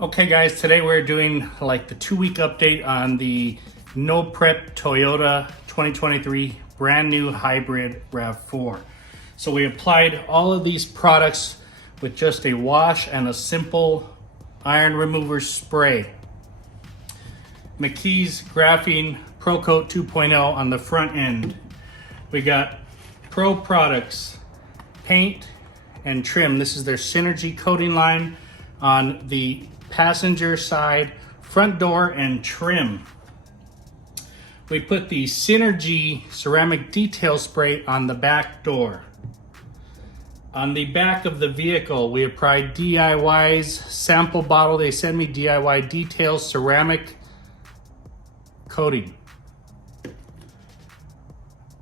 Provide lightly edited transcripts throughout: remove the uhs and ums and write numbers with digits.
Okay guys, today we're doing like the 2-week update on the no prep Toyota 2023 brand new hybrid RAV4. So we applied all of these products with just a wash and a simple iron remover spray. McKee's Graphene Pro Coat 2.0 on the front end. We got Pro Products paint and trim. This is their Synergy coating line on the passenger side, front door, and trim. We put the Synergy ceramic detail spray on the back door. On the back of the vehicle, we applied DIY's sample bottle. They sent me DIY detail ceramic coating.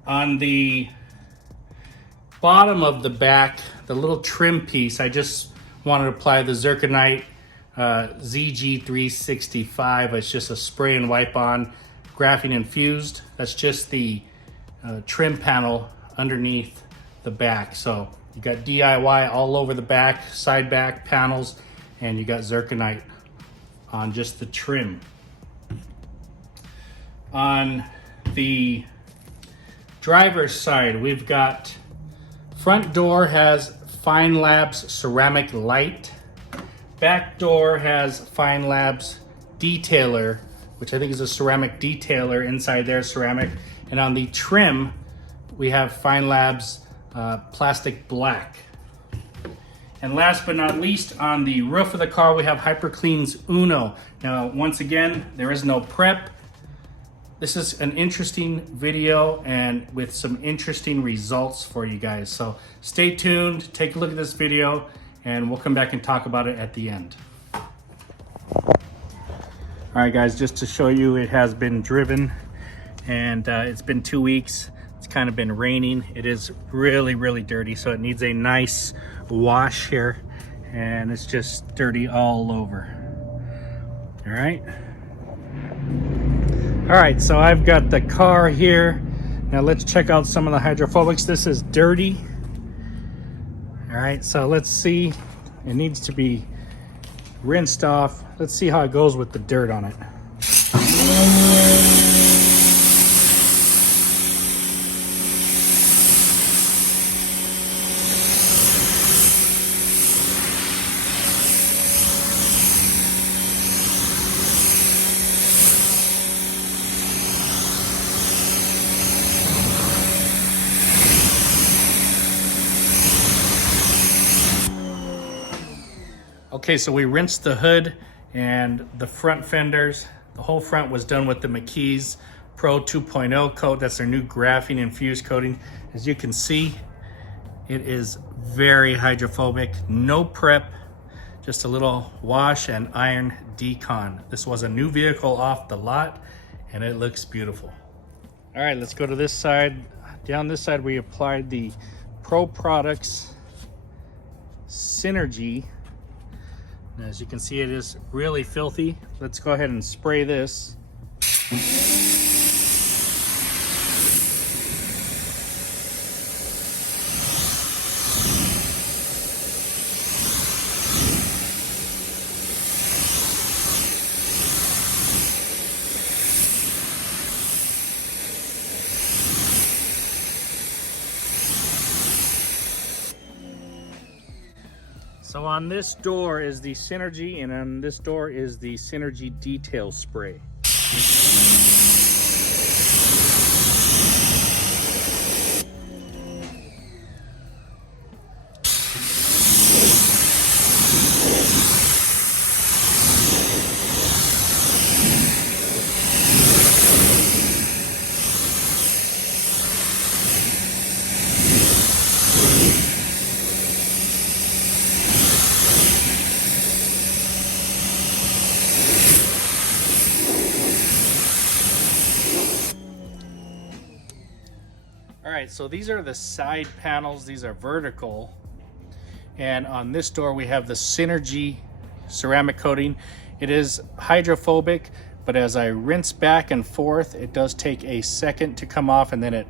On the bottom of the back, the little trim piece, I just wanted to apply the Zirconite ZG365. It's just a spray and wipe on, graphene infused. That's just the trim panel underneath the back. So you got DIY all over the back, side back panels, and you got Zirconite on just the trim. On the driver's side, we've got front door has Feynlab's ceramic light. Back door has Feynlab's detailer, which I think is a ceramic detailer inside there, ceramic. And on the trim, we have Feynlab's plastic black. And last but not least, on the roof of the car, we have HyperClean's Uno. Now, once again, there is no prep. This is an interesting video and with some interesting results for you guys. So stay tuned, take a look at this video, and we'll come back and talk about it at the end. All right guys, just to show you, it has been driven and it's been 2 weeks. It's kind of been raining. It is really, really dirty. So it needs a nice wash here, and it's just dirty all over. All right. All right, so I've got the car here. Now let's check out some of the hydrophobics. This is dirty. All right, so let's see. It needs to be rinsed off. Let's see how it goes with the dirt on it. Okay, so we rinsed the hood and the front fenders. The whole front was done with the McKee's Pro 2.0 coat. That's their new graphene infused coating. As you can see, it is very hydrophobic. No prep, just a little wash and iron decon. This was a new vehicle off the lot and it looks beautiful. All right, let's go to this side. Down this side, we applied the Pro Products Synergy. As you can see, it is really filthy. Let's go ahead and spray this. So on this door is the Synergy, and on this door is the Synergy detail spray. right, so these are the side panels. These are vertical. And on this door, we have the Synergy ceramic coating. It is hydrophobic, but as I rinse back and forth, it does take a second to come off and then it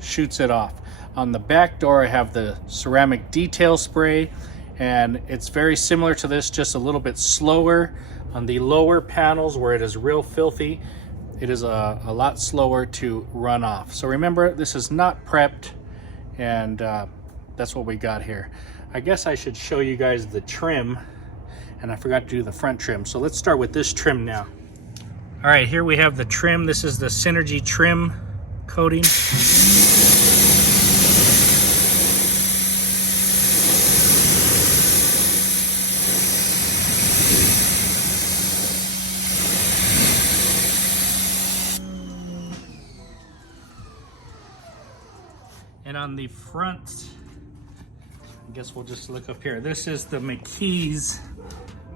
shoots it off. On the back door, I have the ceramic detail spray, and it's very similar to this, just a little bit slower. On the lower panels where it is real filthy, it is a lot slower to run off. So remember, this is not prepped, and that's what we got here. I guess I should show you guys the trim, and I forgot to do the front trim. So let's start with this trim now. All right, here we have the trim. This is the Synergy trim coating. And on the front, I guess we'll just look up here. This is the McKee's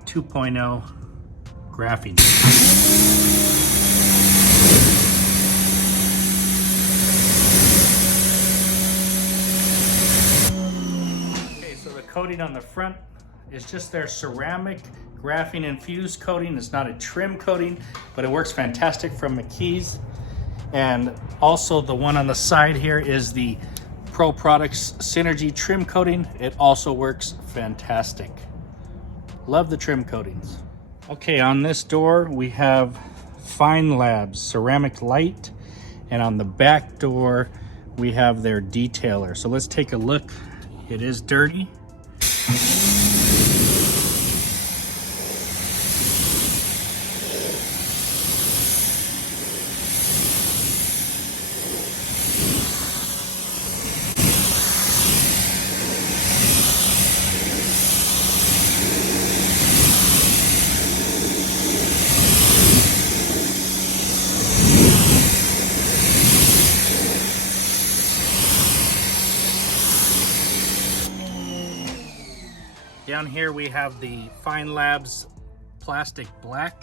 2.0 graphene. Okay, so the coating on the front is just their ceramic graphene infused coating. It's not a trim coating, but it works fantastic from McKee's. And also the one on the side here is the Pro Products Synergy trim coating. It also works fantastic. Love the trim coatings. Okay, on this door we have Feynlab ceramic light, and on the back door we have their detailer. So let's take a look. It is dirty. Down here we have the Feynlab's plastic black.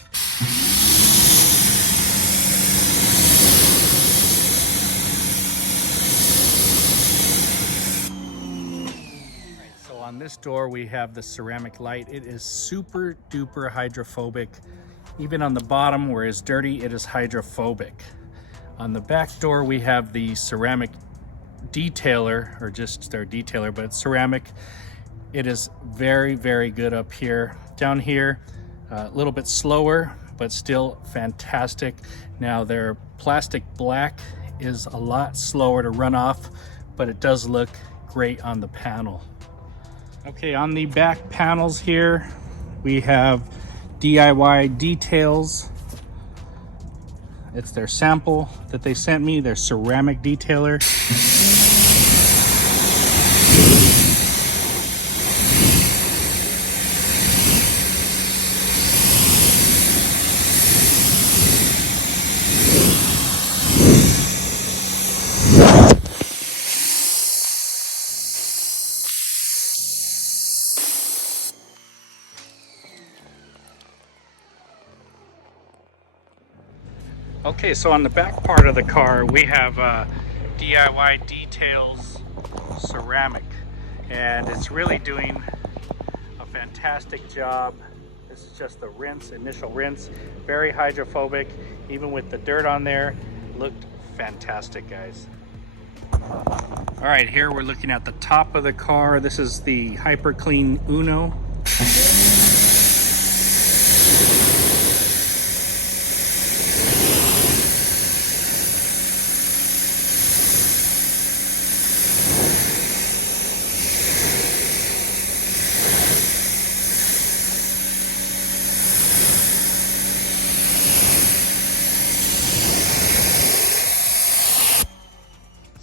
So on this door we have the ceramic light. It is super duper hydrophobic. Even on the bottom where it's dirty, it is hydrophobic. On the back door we have the ceramic detailer, or just their detailer, but it's ceramic. It is very, very good up here. Down here, a little bit slower, but still fantastic. Now their plastic black is a lot slower to run off, but it does look great on the panel. Okay, on the back panels here, we have DIY Details. It's their sample that they sent me, their ceramic detailer. Okay, so on the back part of the car, we have DIY Details ceramic, and it's really doing a fantastic job. This is just the rinse, initial rinse, very hydrophobic. Even with the dirt on there, looked fantastic, guys. All right, here we're looking at the top of the car. This is the HyperClean Uno.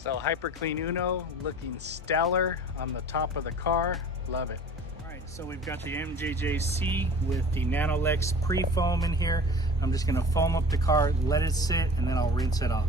So HyperClean Uno looking stellar on the top of the car. Love it. All right, so we've got the MJJC with the Nanolex pre-foam in here. I'm just gonna foam up the car, let it sit, and then I'll rinse it off.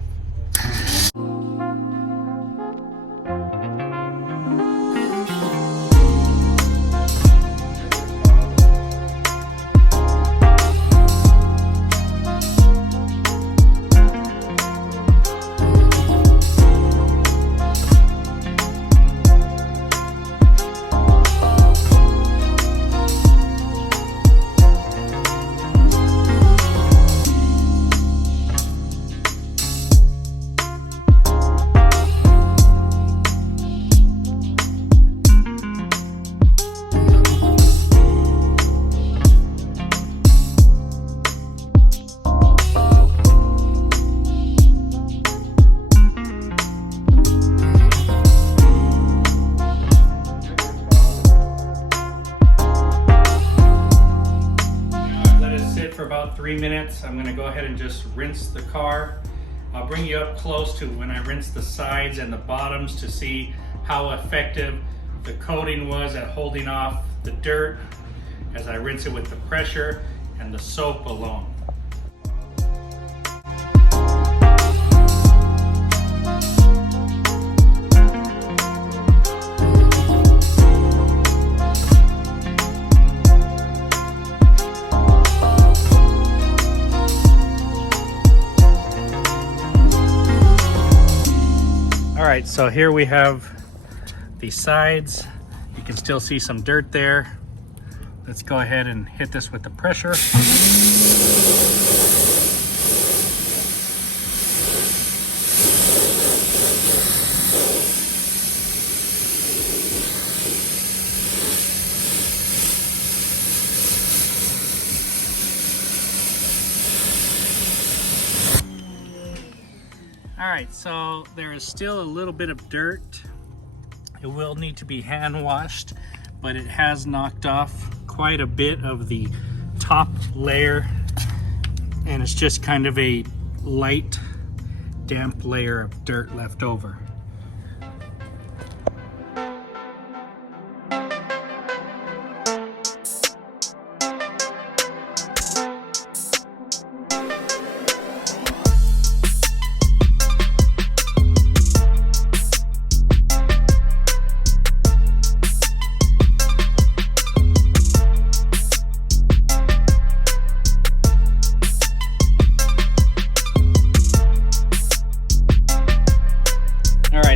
3 minutes. I'm gonna go ahead and just rinse the car. I'll bring you up close to when I rinse the sides and the bottoms to see how effective the coating was at holding off the dirt as I rinse it with the pressure and the soap alone. All right, so here we have the sides. You can still see some dirt there. Let's go ahead and hit this with the pressure. All right, so there is still a little bit of dirt. It will need to be hand washed, but it has knocked off quite a bit of the top layer, and it's just kind of a light, damp layer of dirt left over.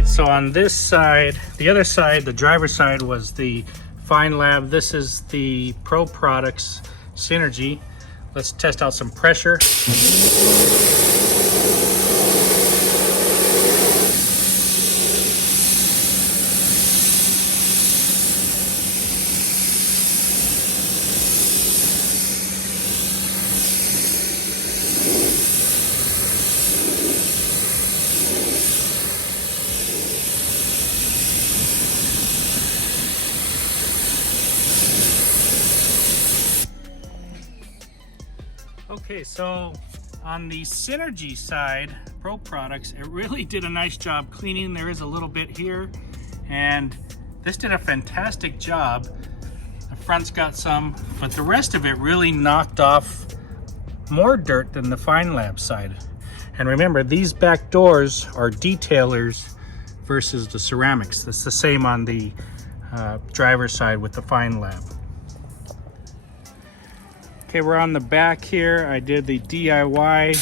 So on this side, the other side, the driver's side, was the Feynlab. This is the Pro Products Synergy. Let's test out some pressure. Okay, so on the Synergy side, Pro Products, it really did a nice job cleaning. There is a little bit here, and this did a fantastic job. The front's got some, but the rest of it really knocked off more dirt than the Feynlab side. And remember, these back doors are detailers versus the ceramics. It's the same on the driver's side with the Feynlab. Okay, we're on the back here. I did the DIY.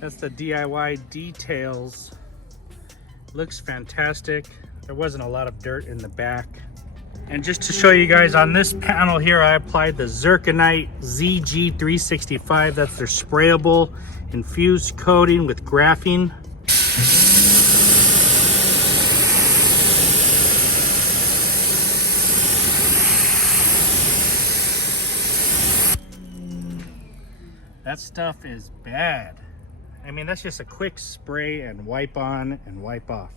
That's the DIY details. Looks fantastic. There wasn't a lot of dirt in the back. And just to show you guys, on this panel here, I applied the Zirconite ZG365. That's their sprayable infused coating with graphene. That stuff is bad. I mean, that's just a quick spray and wipe on and wipe off.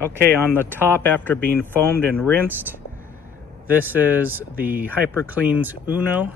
Okay, on the top, after being foamed and rinsed, this is the HyperClean's Uno.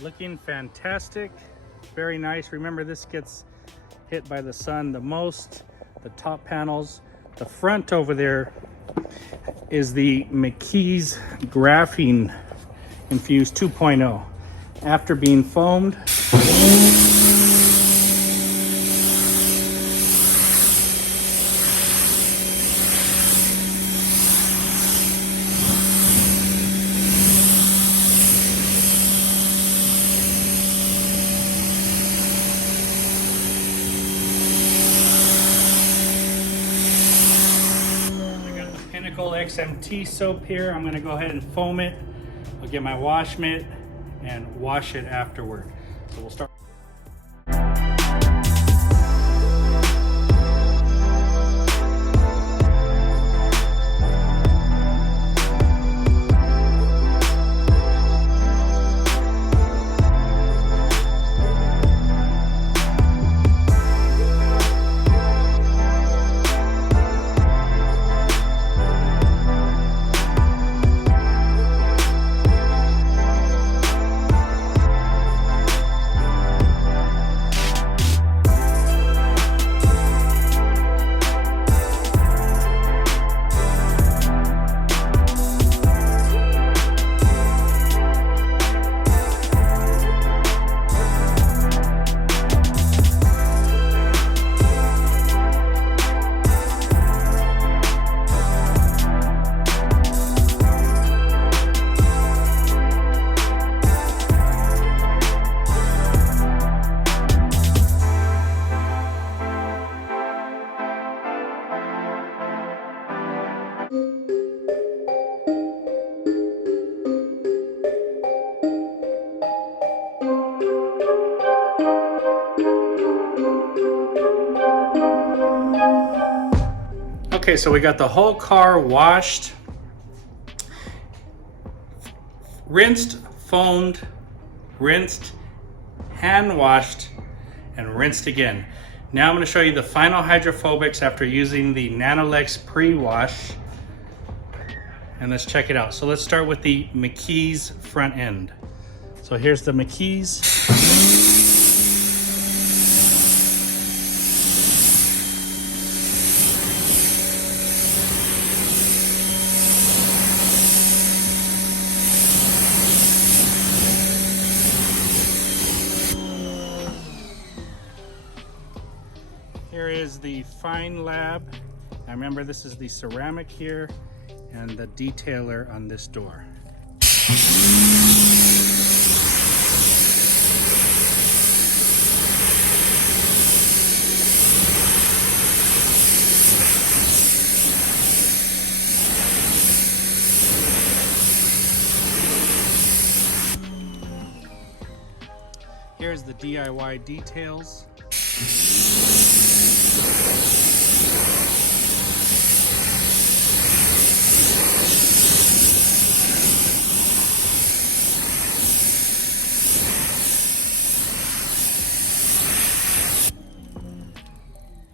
Looking fantastic, very nice. Remember, this gets hit by the sun the most, the top panels. The front over there is the McKee's graphene infused 2.0. After being foamed, XMT soap here. I'm going to go ahead and foam it I'll get my wash mitt and wash it afterward. So we'll start. Okay, so we got the whole car washed, rinsed, foamed, rinsed, hand washed, and rinsed again. Now I'm going to show you the final hydrophobics after using the Nanolex pre-wash. And let's check it out. So let's start with the McKee's front end. So here's the McKee's. Here is the Feynlab. Now remember, this is the ceramic here and the detailer on this door. Here's the DIY details.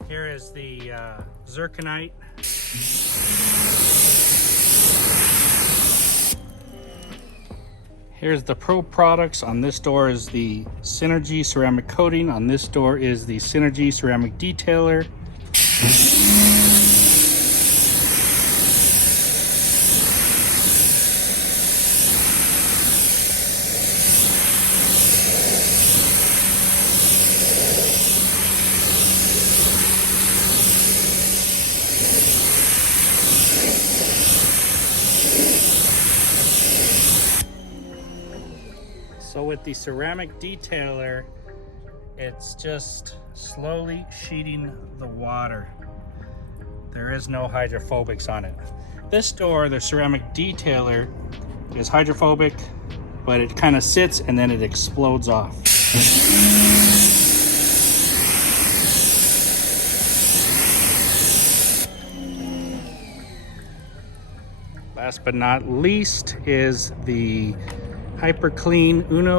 Here is the Zirconite. Here's the Pro products. On this door is the Synergy ceramic coating. On this door is the Synergy ceramic detailer. So with the ceramic detailer, it's just slowly sheeting the water. There is no hydrophobics on it. This door, the ceramic detailer, is hydrophobic, but it kind of sits and then it explodes off. Last but not least is the HyperClean Uno.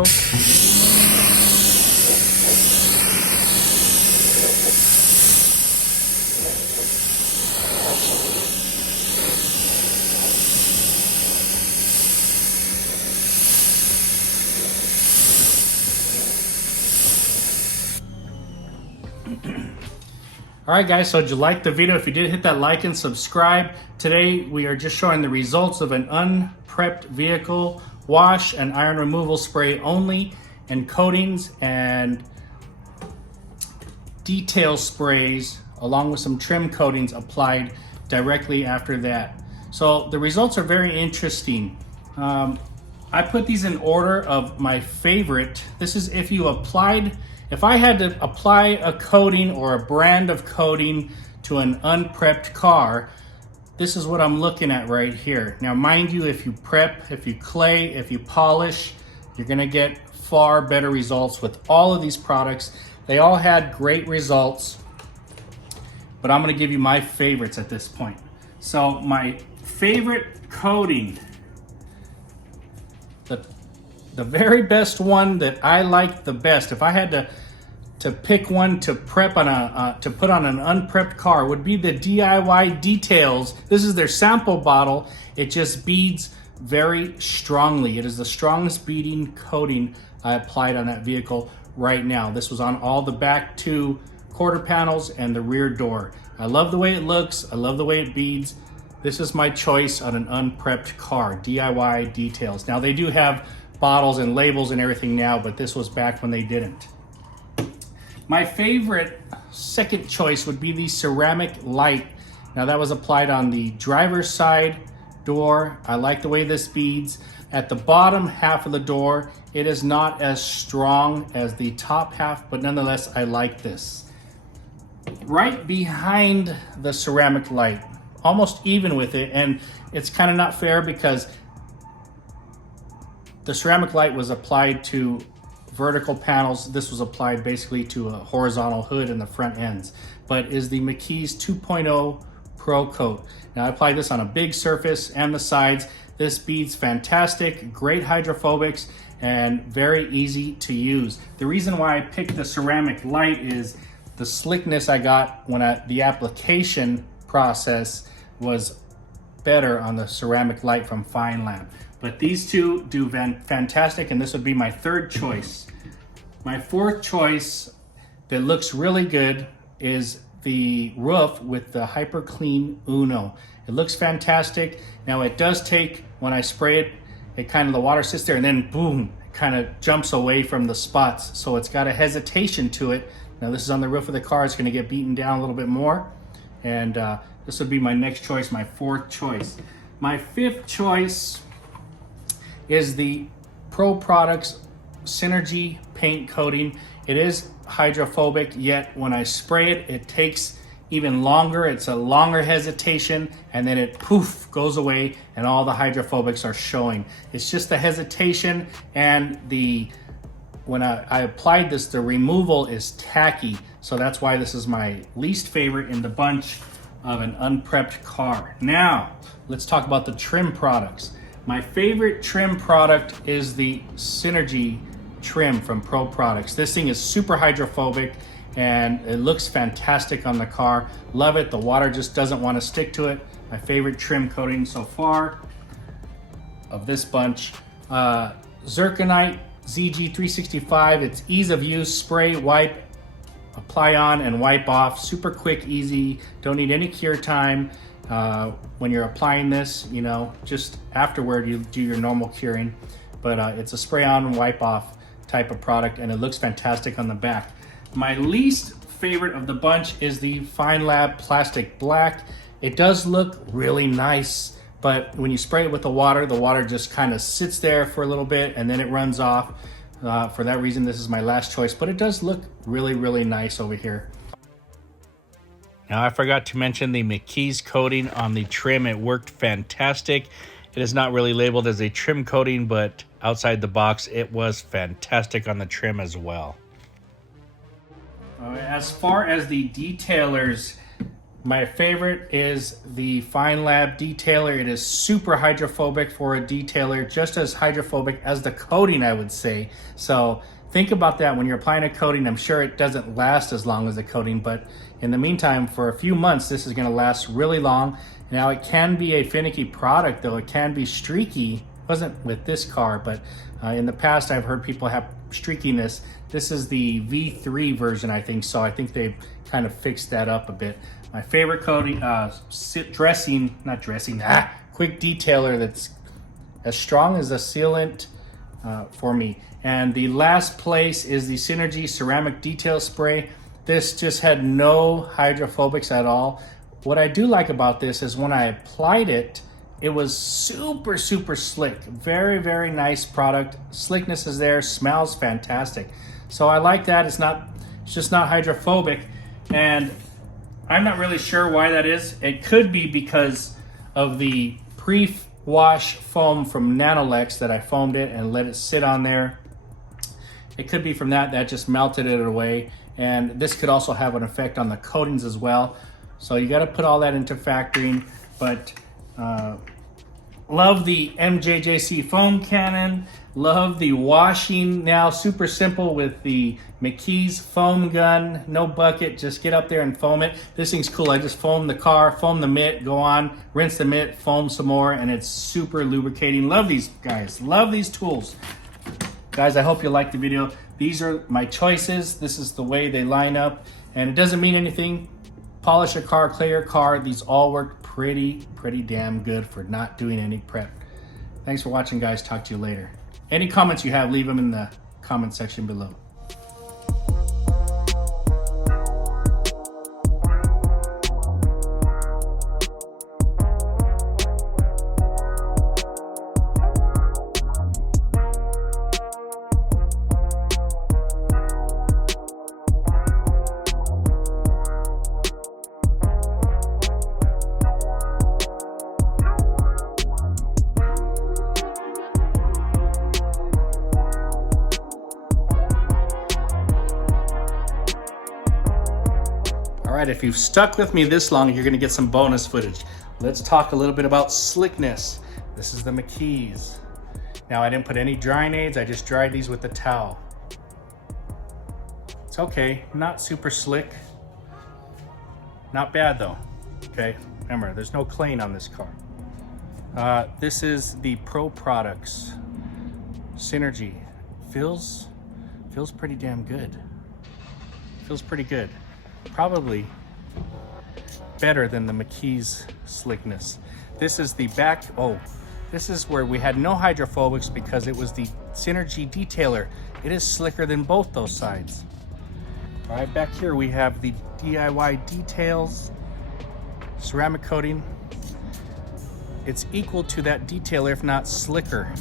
Alright guys, so did you like the video? If you did, hit that like and subscribe. Today we are just showing the results of an unprepped vehicle, wash and iron removal spray only, and coatings and detail sprays along with some trim coatings applied directly after that. So the results are very interesting. I put these in order of my favorite. This is if I had to apply a coating or a brand of coating to an unprepped car, this is what I'm looking at right here. Now, mind you, if you prep, if you clay, if you polish, you're gonna get far better results with all of these products. They all had great results, but I'm gonna give you my favorites at this point. So my favorite coating, the very best one that I like the best, if I had to pick one to prep on to put on an unprepped car, would be the DIY Details. This is their sample bottle. It just beads very strongly. It is the strongest beading coating I applied on that vehicle right now. This was on all the back two quarter panels and the rear door. I love the way it looks. I love the way it beads. This is my choice on an unprepped car, DIY Details. Now they do have bottles and labels and everything now, but this was back when they didn't. My favorite second choice would be the ceramic light. Now that was applied on the driver's side door. I like the way this beads. At the bottom half of the door, it is not as strong as the top half, but nonetheless, I like this. Right behind the ceramic light, almost even with it, and it's kind of not fair because the ceramic light was applied to vertical panels. This was applied basically to a horizontal hood in the front ends, but is the McKee's 2.0 Pro Coat. Now I applied this on a big surface and the sides. This beads fantastic, great hydrophobics, and very easy to use. The reason why I picked the ceramic light is the slickness I got when the application process was better on the ceramic light from Feynlab. But these two do fantastic, and this would be my third choice. My fourth choice that looks really good is the roof with the HyperClean Uno. It looks fantastic. Now it does take, when I spray it kind of the water sits there and then boom, it kind of jumps away from the spots. So it's got a hesitation to it. Now this is on the roof of the car. It's gonna get beaten down a little bit more. And this would be my next choice, my fourth choice. My fifth choice is the Pro Products Synergy paint coating. It is hydrophobic, yet when I spray it, it takes even longer. It's a longer hesitation, and then it poof goes away and all the hydrophobics are showing. It's just the hesitation, and when I applied this, the removal is tacky. So that's why this is my least favorite in the bunch of an unprepped car. Now, let's talk about the trim products. My favorite trim product is the Synergy trim from Pro Products. This thing is super hydrophobic and it looks fantastic on the car. Love it. The water just doesn't want to stick to it. My favorite trim coating so far of this bunch. Zirconite ZG365. It's ease of use, spray, wipe, apply on and wipe off. Super quick, easy. Don't need any cure time. When you're applying this, you know, just afterward you do your normal curing, but it's a spray on and wipe off type of product, and it looks fantastic on the back. My least favorite of the bunch is the Feynlab Plastic Black. It does look really nice, but when you spray it with the water just kind of sits there for a little bit and then it runs off. For that reason, this is my last choice, but it does look really, really nice over here. Now, I forgot to mention the McKee's coating on the trim. It worked fantastic. It is not really labeled as a trim coating, but outside the box, it was fantastic on the trim as well. As far as the detailers, my favorite is the Feynlab detailer. It is super hydrophobic for a detailer, just as hydrophobic as the coating, I would say. So think about that when you're applying a coating. I'm sure it doesn't last as long as a coating, but in the meantime, for a few months, this is gonna last really long. Now, it can be a finicky product, though. It can be streaky. It wasn't with this car, but in the past, I've heard people have streakiness. This is the V3 version, I think, so I think they've kind of fixed that up a bit. My favorite coating, quick detailer that's as strong as a sealant for me. And the last place is the Synergy Ceramic Detail Spray. This just had no hydrophobics at all. What I do like about this is when I applied it, it was super, super slick. Very, very nice product. Slickness is there, smells fantastic. So I like that. It's just not hydrophobic. And I'm not really sure why that is. It could be because of the pre-wash foam from Nanolex that I foamed it and let it sit on there. It could be from that just melted it away. And this could also have an effect on the coatings as well. So you got to put all that into factoring. But love the MJJC foam cannon. Love the washing now, super simple with the McKee's foam gun. No bucket, just get up there and foam it. This thing's cool. I just foam the car, foam the mitt, go on, rinse the mitt, foam some more, and it's super lubricating. Love these guys, love these tools. Guys, I hope you liked the video. These are my choices. This is the way they line up, and it doesn't mean anything. Polish a car, clear your car. These all work pretty damn good for not doing any prep. Thanks for watching, guys. Talk to you later. Any comments you have, leave them in the comment section below. All right, if you've stuck with me this long, you're gonna get some bonus footage. Let's talk a little bit about slickness. This is the McKee's. Now, I didn't put any drying aids, I just dried these with a towel. It's okay, not super slick. Not bad though, okay? Remember, there's no claying on this car. This is the Pro Products Synergy. Feels pretty damn good. Feels pretty good. Probably better than the McKee's slickness. This is the back, this is where we had no hydrophobics because it was the Synergy detailer. It is slicker than both those sides. All right, back here we have the DIY details, ceramic coating. It's equal to that detailer, if not slicker.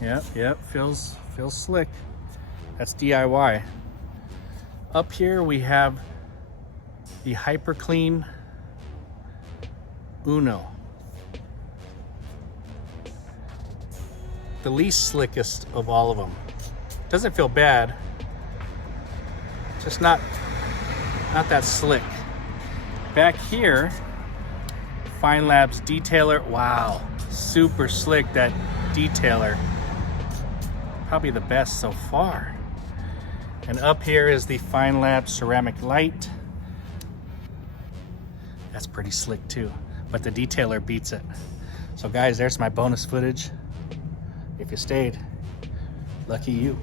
Yep, feels slick. That's DIY. Up here we have the HyperClean Uno. The least slickest of all of them. Doesn't feel bad. Just not that slick. Back here, Feynlab's detailer. Wow, super slick, that detailer. Probably the best so far. And up here is the Feynlab ceramic light. That's pretty slick too, but the detailer beats it. So guys, there's my bonus footage. If you stayed, lucky you.